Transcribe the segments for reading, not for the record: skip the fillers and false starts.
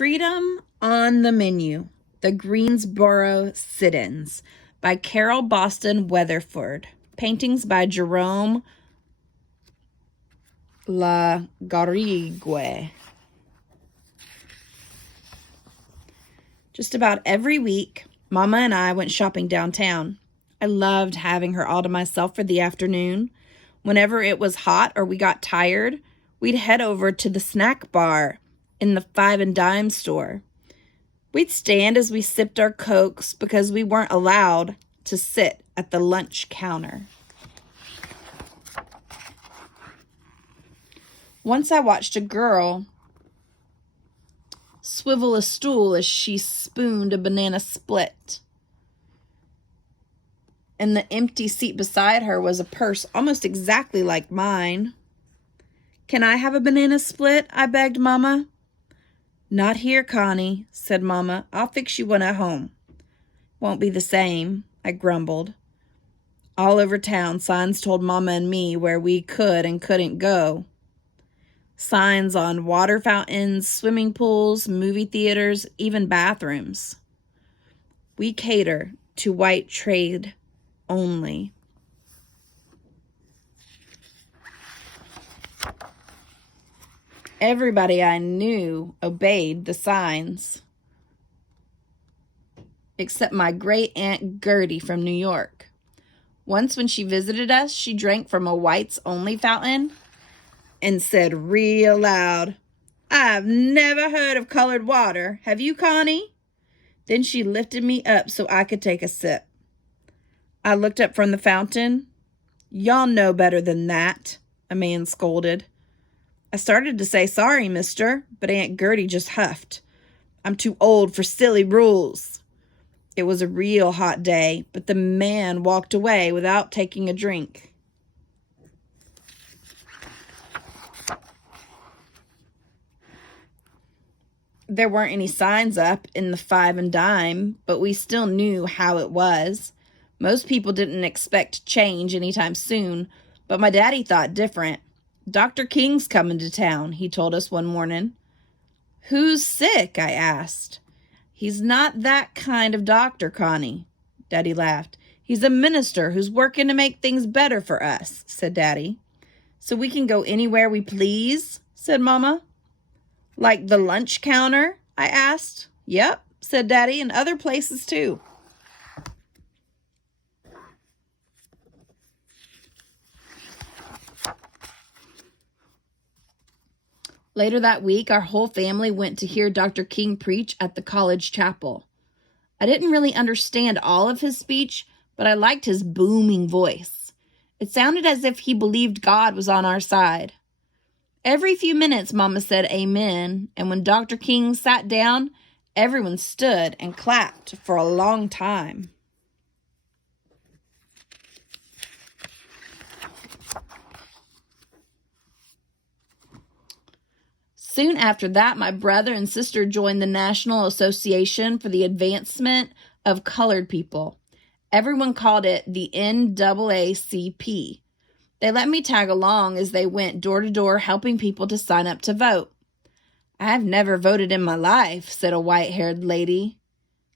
Freedom on the Menu, The Greensboro Sit-Ins by Carol Boston Weatherford. Paintings by Jerome Lagarrigue. Just about every week, Mama and I went shopping downtown. I loved having her all to myself for the afternoon. Whenever it was hot or we got tired, we'd head over to the snack bar in the 5 and Dime store. We'd stand as we sipped our Cokes because we weren't allowed to sit at the lunch counter. Once I watched a girl swivel a stool as she spooned a banana split. In the empty seat beside her was a purse almost exactly like mine. "Can I have a banana split?" I begged Mama. "Not here, Connie," said Mama. "I'll fix you one at home." "Won't be the same," I grumbled. All over town, signs told Mama and me where we could and couldn't go. Signs on water fountains, swimming pools, movie theaters, even bathrooms. We cater to white trade only. Everybody I knew obeyed the signs, except my great Aunt Gertie from New York. Once when she visited us, she drank from a whites-only fountain and said real loud, "I've never heard of colored water. Have you, Connie?" Then she lifted me up so I could take a sip. I looked up from the fountain. "Y'all know better than that," a man scolded. I started to say, "Sorry, mister," but Aunt Gertie just huffed. "I'm too old for silly rules." It was a real hot day, but the man walked away without taking a drink. There weren't any signs up in the 5 and Dime, but we still knew how it was. Most people didn't expect change anytime soon, but my daddy thought different. "Dr. King's coming to town," he told us one morning. "Who's sick?" I asked. "He's not that kind of doctor, Connie," Daddy laughed. "He's a minister who's working to make things better for us," said Daddy. "So we can go anywhere we please?" said Mama. "Like the lunch counter?" I asked. "Yep," said Daddy, "and other places too." Later that week, our whole family went to hear Dr. King preach at the college chapel. I didn't really understand all of his speech, but I liked his booming voice. It sounded as if he believed God was on our side. Every few minutes, Mama said amen, and when Dr. King sat down, everyone stood and clapped for a long time. Soon after that, my brother and sister joined the National Association for the Advancement of Colored People. Everyone called it the NAACP. They let me tag along as they went door to door helping people to sign up to vote. "I've never voted in my life," said a white-haired lady,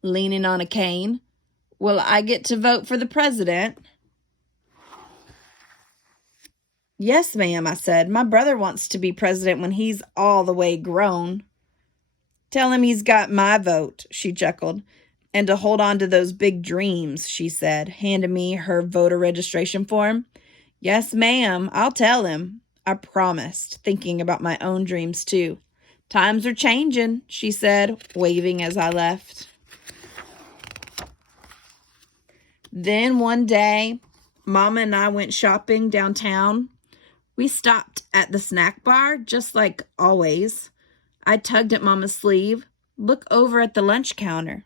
leaning on a cane. "Will I get to vote for the president?" "Yes, ma'am," I said. "My brother wants to be president when he's all the way grown." "Tell him he's got my vote," she chuckled. "And to hold on to those big dreams," she said, handing me her voter registration form. "Yes, ma'am, I'll tell him," I promised, thinking about my own dreams too. "Times are changing," she said, waving as I left. Then one day, Mama and I went shopping downtown. We stopped at the snack bar, just like always. I tugged at Mama's sleeve. "Look over at the lunch counter.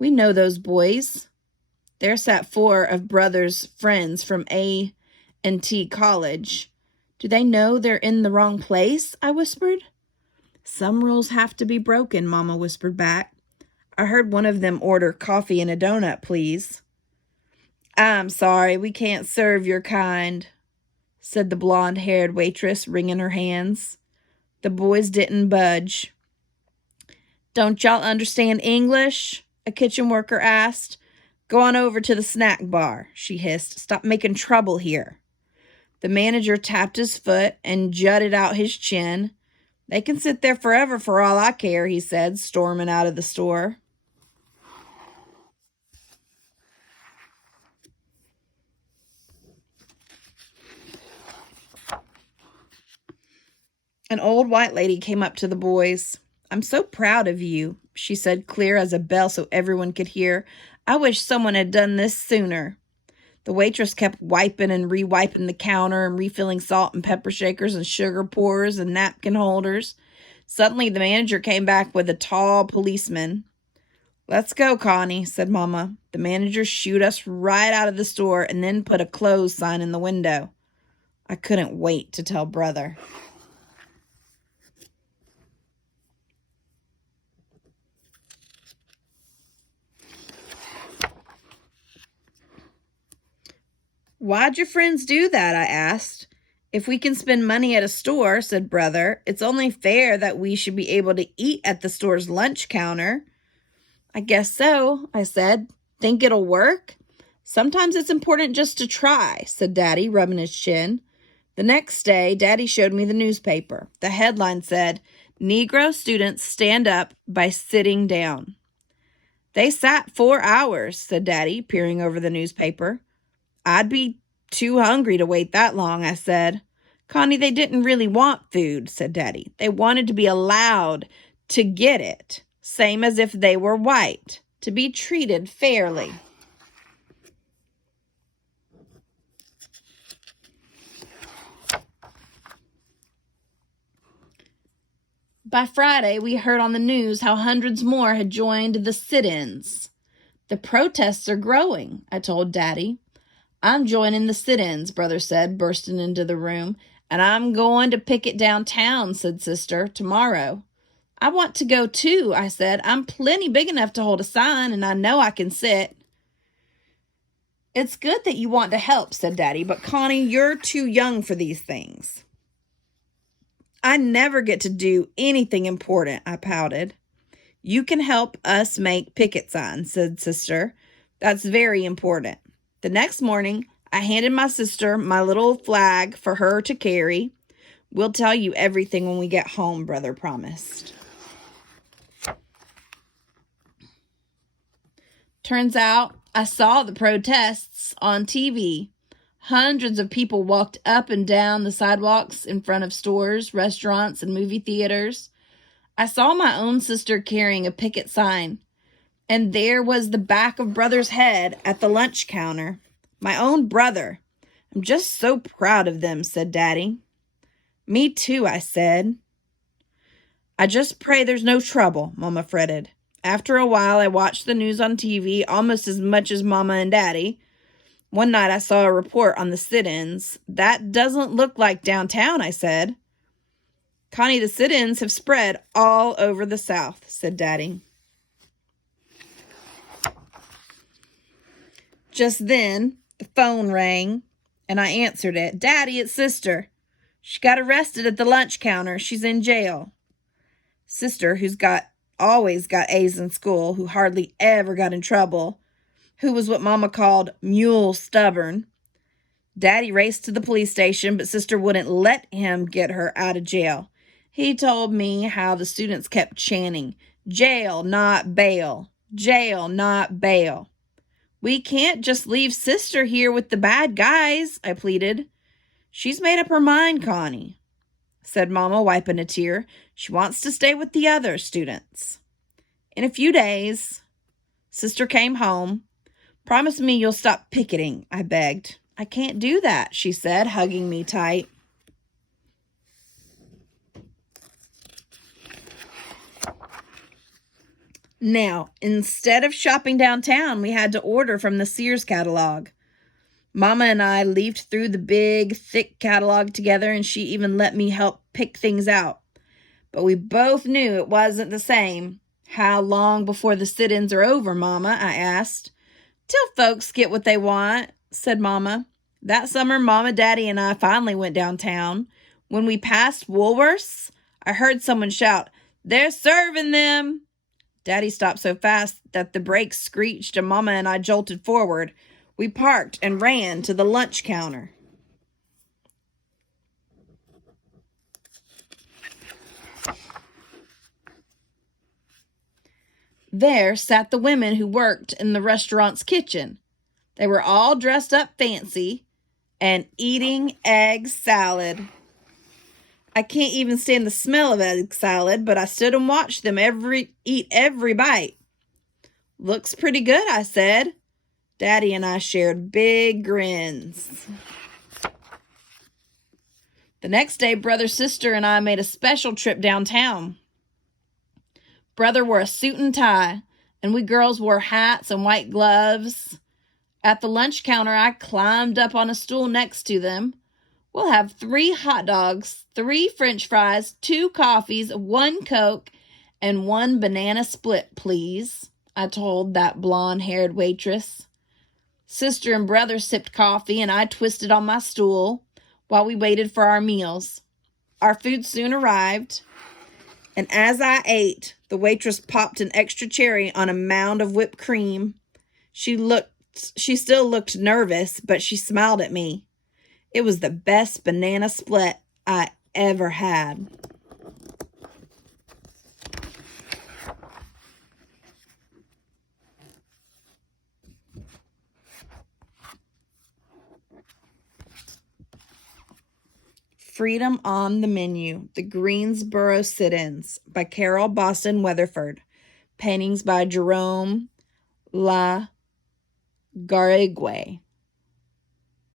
We know those boys. There sat 4 of Brother's friends from A&T College. Do they know they're in the wrong place?" I whispered. "Some rules have to be broken," Mama whispered back. I heard one of them order coffee and a donut, please. "I'm sorry, we can't serve your kind," said the blonde-haired waitress, wringing her hands. The boys didn't budge. Don't y'all understand English? A kitchen worker asked. Go on over to the snack bar, she hissed. Stop making trouble here. The manager tapped his foot and jutted out his chin. They can sit there forever for all I care, he said, storming out of the store. An old white lady came up to the boys. I'm so proud of you, she said, clear as a bell so everyone could hear. I wish someone had done this sooner. The waitress kept wiping and re-wiping the counter and refilling salt and pepper shakers and sugar pourers and napkin holders. Suddenly, the manager came back with a tall policeman. Let's go, Connie, said Mama. The manager shooed us right out of the store and then put a close sign in the window. I couldn't wait to tell Brother. Why'd your friends do that? I asked. If we can spend money at a store, said Brother, it's only fair that we should be able to eat at the store's lunch counter. I guess so, I said. Think it'll work? Sometimes it's important just to try, said Daddy, rubbing his chin. The next day, Daddy showed me the newspaper. The headline said, Negro students stand up by sitting down. They sat 4 hours, said Daddy, peering over the newspaper. I'd be too hungry to wait that long, I said. Connie, they didn't really want food, said Daddy. They wanted to be allowed to get it, same as if they were white, to be treated fairly. By Friday, we heard on the news how hundreds more had joined the sit-ins. The protests are growing, I told Daddy. I'm joining the sit-ins, Brother said, bursting into the room. And I'm going to picket downtown, said Sister, tomorrow. I want to go too, I said. I'm plenty big enough to hold a sign, and I know I can sit. It's good that you want to help, said Daddy, but Connie, you're too young for these things. I never get to do anything important, I pouted. You can help us make picket signs, said Sister. That's very important. The next morning, I handed my sister my little flag for her to carry. We'll tell you everything when we get home, Brother promised. Turns out, I saw the protests on TV. Hundreds of people walked up and down the sidewalks in front of stores, restaurants, and movie theaters. I saw my own sister carrying a picket sign. And there was the back of Brother's head at the lunch counter. My own brother. I'm just so proud of them, said Daddy. Me too, I said. I just pray there's no trouble, Mama fretted. After a while, I watched the news on TV almost as much as Mama and Daddy. One night, I saw a report on the sit-ins. That doesn't look like downtown, I said. Connie, the sit-ins have spread all over the South, said Daddy. Just then, the phone rang, and I answered it. Daddy, it's Sister. She got arrested at the lunch counter. She's in jail. Sister, who's always got A's in school, who hardly ever got in trouble, who was what Mama called mule stubborn. Daddy raced to the police station, but Sister wouldn't let him get her out of jail. He told me how the students kept chanting, jail, not bail, jail, not bail. We can't just leave Sister here with the bad guys, I pleaded. She's made up her mind, Connie, said Mama, wiping a tear. She wants to stay with the other students. In a few days, Sister came home. Promise me you'll stop picketing, I begged. I can't do that, she said, hugging me tight. Now, instead of shopping downtown, we had to order from the Sears catalog. Mama and I leafed through the big, thick catalog together, and she even let me help pick things out. But we both knew it wasn't the same. How long before the sit-ins are over, Mama? I asked. Till folks get what they want, said Mama. That summer, Mama, Daddy, and I finally went downtown. When we passed Woolworths, I heard someone shout, "They're serving them!" Daddy stopped so fast that the brakes screeched and Mama and I jolted forward. We parked and ran to the lunch counter. There sat the women who worked in the restaurant's kitchen. They were all dressed up fancy and eating egg salad. I can't even stand the smell of egg salad, but I stood and watched them eat every bite. Looks pretty good, I said. Daddy and I shared big grins. The next day, brother, sister, and I made a special trip downtown. Brother wore a suit and tie, and we girls wore hats and white gloves. At the lunch counter, I climbed up on a stool next to them. We'll have 3 hot dogs, 3 French fries, 2 coffees, 1 Coke, and 1 banana split, please, I told that blonde-haired waitress. Sister and brother sipped coffee, and I twisted on my stool while we waited for our meals. Our food soon arrived, and as I ate, the waitress popped an extra cherry on a mound of whipped cream. She still looked nervous, but she smiled at me. It was the best banana split I ever had. Freedom on the Menu, The Greensboro Sit-Ins by Carol Boston Weatherford. Paintings by Jerome La Garrigue.